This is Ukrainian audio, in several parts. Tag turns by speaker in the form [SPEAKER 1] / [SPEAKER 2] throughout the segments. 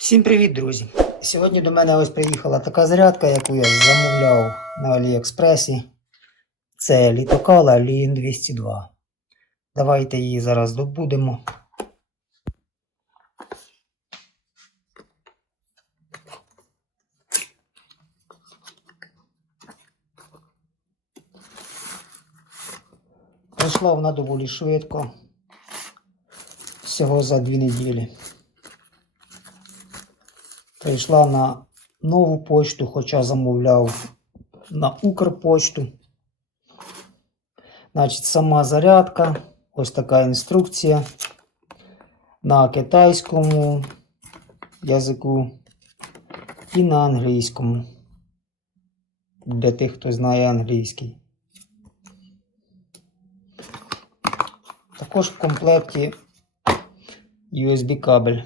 [SPEAKER 1] Всім привіт, друзі! Сьогодні до мене ось приїхала така зарядка, яку я замовляв на Аліекспресі. Це літокала Lean 202. Давайте її зараз добудемо. Прийшла вона доволі швидко. Всього за дві неділі. Прийшла на нову почту, хоча замовляв на Укрпочту. Значить, сама зарядка, ось така інструкція на китайському язику і на англійському. Для тих, хто знає англійський. Також в комплекті USB кабель.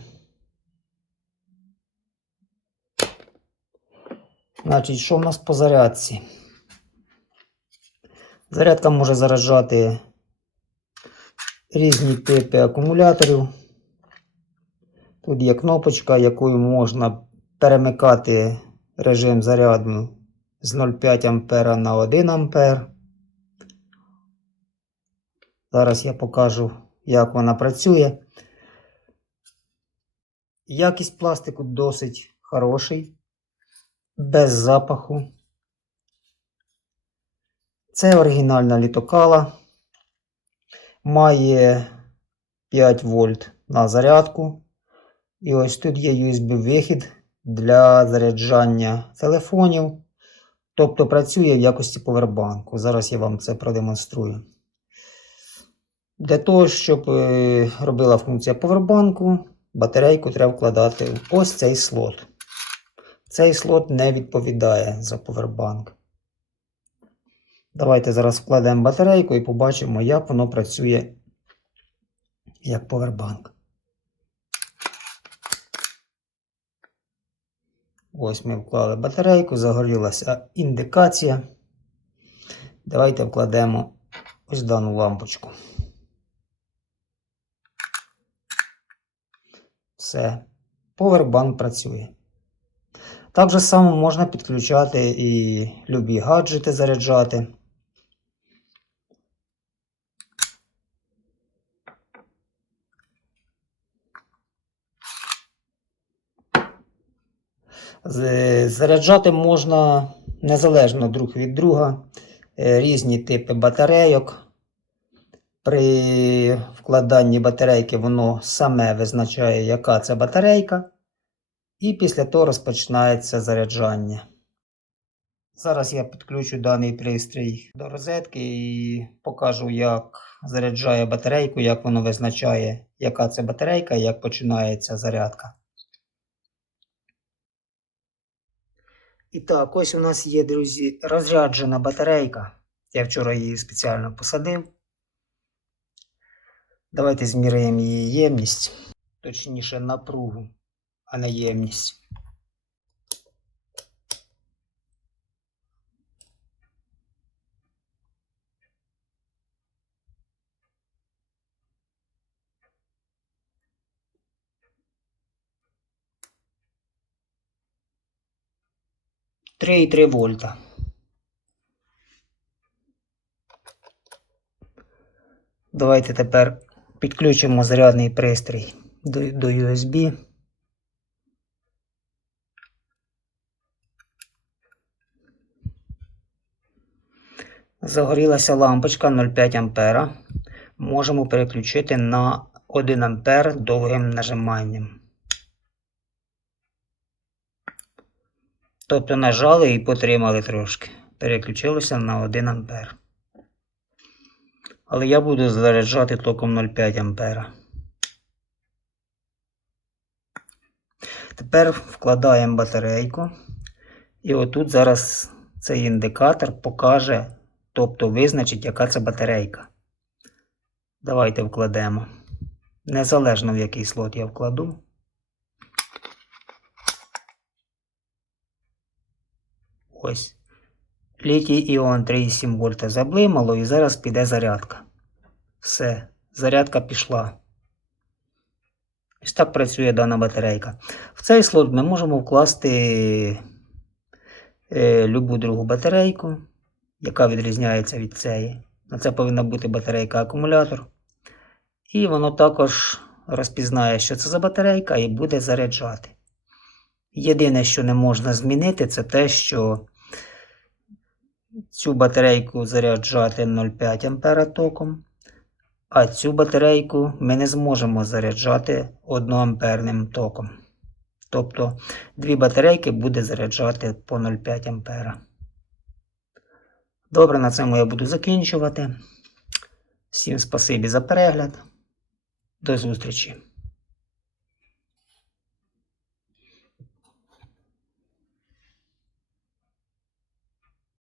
[SPEAKER 1] Значить, що в нас по зарядці? Зарядка може заряджати різні типи акумуляторів. Тут є кнопочка, якою можна перемикати режим заряду з 0,5 А на 1 А. Зараз я покажу, як вона працює. Якість пластику досить хороший без запаху. Це оригінальна літокала. Має 5 вольт на зарядку. І ось тут є USB-вихід для заряджання телефонів. Тобто працює в якості повербанку. Зараз я вам це продемонструю. Для того, щоб е, робила функція повербанку, батарейку треба вкладати в ось цей слот. Цей слот не відповідає за повербанк. Давайте зараз вкладемо батарейку і побачимо, як воно працює як повербанк. Ось ми вклали батарейку, загорілася індикація. Давайте вкладемо ось дану лампочку. Все, повербанк працює. Так же само можна підключати і любі гаджети заряджати. Заряджати можна незалежно друг від друга е, різні типи батарейок. При вкладанні батарейки воно саме визначає, яка це батарейка. І після того розпочинається заряджання. Зараз я підключу даний пристрій до розетки і покажу, як заряджає батарейку, як воно визначає, яка це батарейка і як починається зарядка. І так, ось у нас є, друзі, розряджена батарейка. Я вчора її спеціально посадив. Давайте зміряємо її ємність, точніше напругу а не. Три і три вольта. Давайте тепер підключимо зарядний пристрій до USB. Загорілася лампочка 0,5 А. Можемо переключити на 1 А довгим нажиманням. Тобто нажали і потримали трошки. Переключилося на 1 А. Але я буду заряджати током 0,5 А. Тепер вкладаємо батарейку. І отут зараз цей індикатор покаже тобто визначить, яка це батарейка. Давайте вкладемо. Незалежно в який слот я вкладу. Ось. Літій іон 3,7 вольта заблимало і зараз піде зарядка. Все, зарядка пішла. Ось так працює дана батарейка. В цей слот ми можемо вкласти е, любу другу батарейку, яка відрізняється від цієї. На це повинна бути батарейка акумулятор. І воно також розпізнає, що це за батарейка, і буде заряджати. Єдине, що не можна змінити, це те, що цю батарейку заряджати 0,5 ампера током, а цю батарейку ми не зможемо заряджати 1 амперним током. Тобто дві батарейки буде заряджати по 0,5 ампера. Добре, на цьому я буду закінчувати. Всім спасибі за перегляд. До зустрічі!